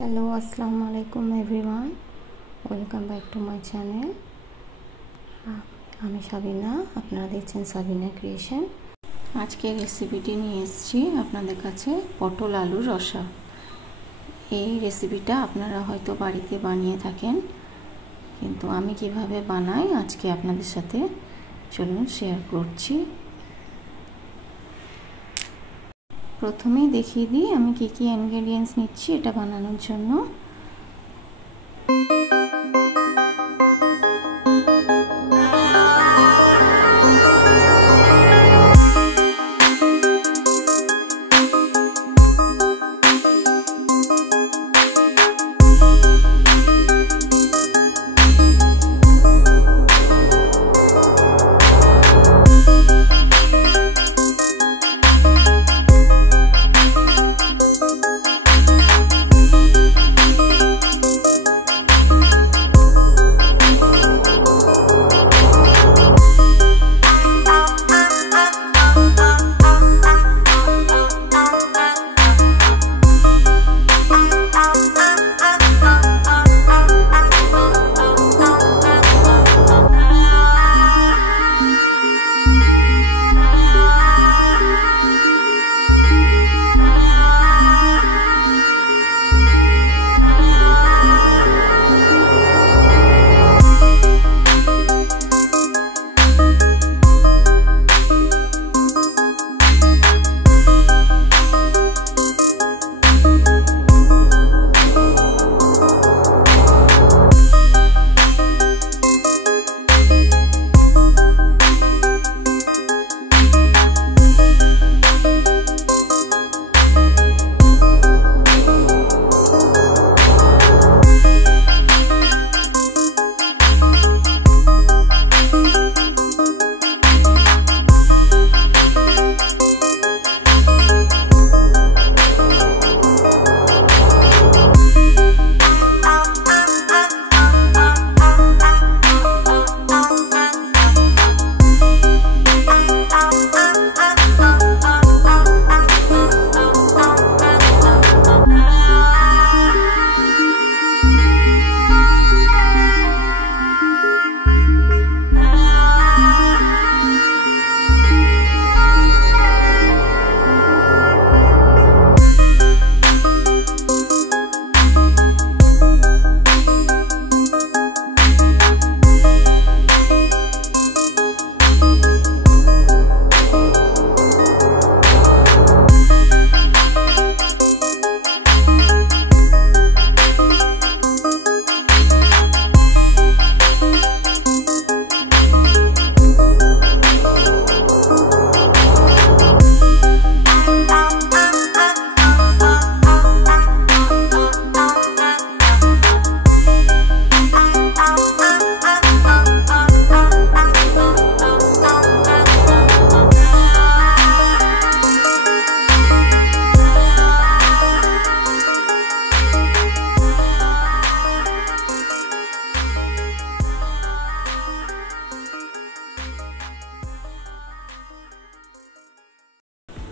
Hello अस्सलाम वालेकुम everyone welcome back to my channel আমি সাবিনা আপনারা দেখছেন সাবিনা ক্রিয়েশন। আজকে রেসিপিটি নিয়ে এসেছি আপনাদের কাছে পটল আলুর রসা। এই রেসিপিটা আপনারা হয়তো বাড়িতে বানিয়ে থাকেন, কিন্তু আমি কিভাবে বানাই আজকে আপনাদের সাথে চলুন শেয়ার করছি। প্রথমেই দেখিয়ে দিই আমি কি কি ইনগ্রেডিয়েন্টস নিচ্ছি এটা বানানোর জন্য।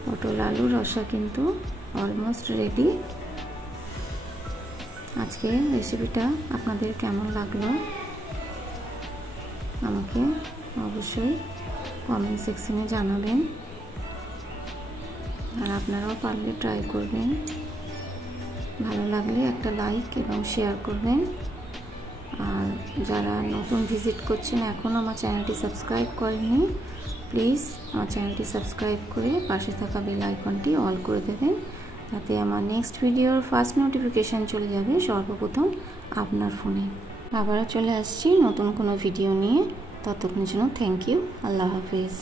পটল আলুর রসা কিন্তু অলমোস্ট রেডি। আজকে রেসিপিটা আপনাদের কেমন লাগলো আমাকে অবশ্যই কমেন্ট সেকশনে জানাবেন, আর আপনারাও পারলে ট্রাই করবেন। ভালো লাগলে একটা লাইক এবং শেয়ার করবেন। আর যারা নতুন ভিজিট করছেন এখনও আমার চ্যানেলটি সাবস্ক্রাইব করেননি, প্লিজ আমার চ্যানেলটি সাবস্ক্রাইব করে পাশে থাকা বেল আইকনটি অল করে দেবেন, তাতে আমার নেক্সট ভিডিওর ফার্স্ট নোটিফিকেশান চলে যাবে সর্বপ্রথম আপনার ফোনে। আবারও চলে আসছি নতুন কোনো ভিডিও নিয়ে, ততক্ষণের জন্য থ্যাংক ইউ, আল্লাহ হাফিজ।